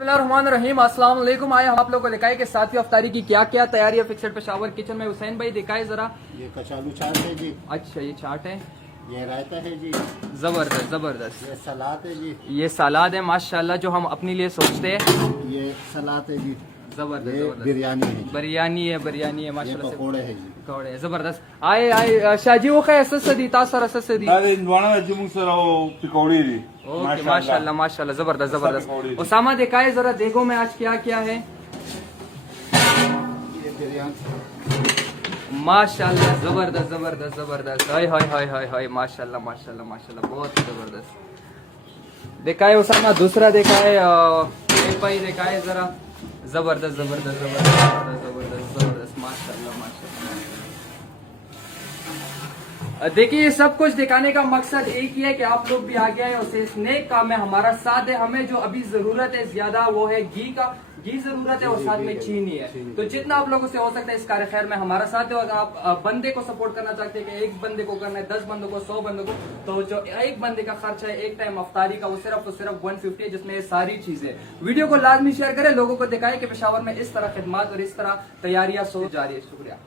रहीम अस्सलाम वालेकुम। आए हम आप लोगों को दिखाए कि 7वीं अफ्तारी की क्या क्या तैयारी है फिक्सड पेशावर किचन में। हुसैन भाई दिखाए जरा। ये कचालू चाट है जी। अच्छा ये चाट है, ये रायता है जी। जबरदस्त जबरदस्त। ये सलाद है जी। ये सलाद है माशाल्लाह जो हम अपने लिए सोचते हैं। ये सलाद है जी। जबरदस्त ये जबरदस्त। बिरयानी है जी। बिरयानी है ये माशाल्लाह से। पकौड़े है जी। पकौड़े जबरदस्त। आए शाहजी वो खै सदी तासर सदी। ओके माशाल्लाह माशाल्लाह जबरदस्त जबरदस्त। उसामा दिखाए जरा देखो मैं आज क्या क्या है। ये बिरयानी माशाल्लाह जबरदस्त जबरदस्त जबरदस्त। हाय हाय हाय हाय हाय माशाल्लाह माशाल्लाह माशाल्लाह बहुत जबरदस्त। दिखाए उसामा दूसरा दिखाए भाई दिखाए जरा। जबरदस्त जबरदस्त जबरदस्त जबरदस्त जबरदस्त जबरदस्त माशाल्लाह माशाल्लाह। देखिए ये सब कुछ दिखाने का मकसद एक ही है कि आप लोग भी आगे आए उसे इस नेक काम में हमारा साथ है। हमें जो अभी जरूरत है ज्यादा वो है घी का, घी जरूरत है और साथ में चीनी है। तो जितना आप लोगों से हो सकता है इस कार्य खैर में हमारा साथ है। अगर आप बंदे को सपोर्ट करना चाहते हैं कि एक बंदे को करना है, 10 बंदों को, 100 बंदों को, तो जो एक बंदे का खर्च है एक टाइम अफ्तारी का वो सिर्फ 150 है, जिसमें ये सारी चीजें। वीडियो को लाजमी शेयर करें, लोगों को दिखाएं कि पेशावर में इस तरह खिदमत और इस तरह तैयारियां सो जारी है। शुक्रिया।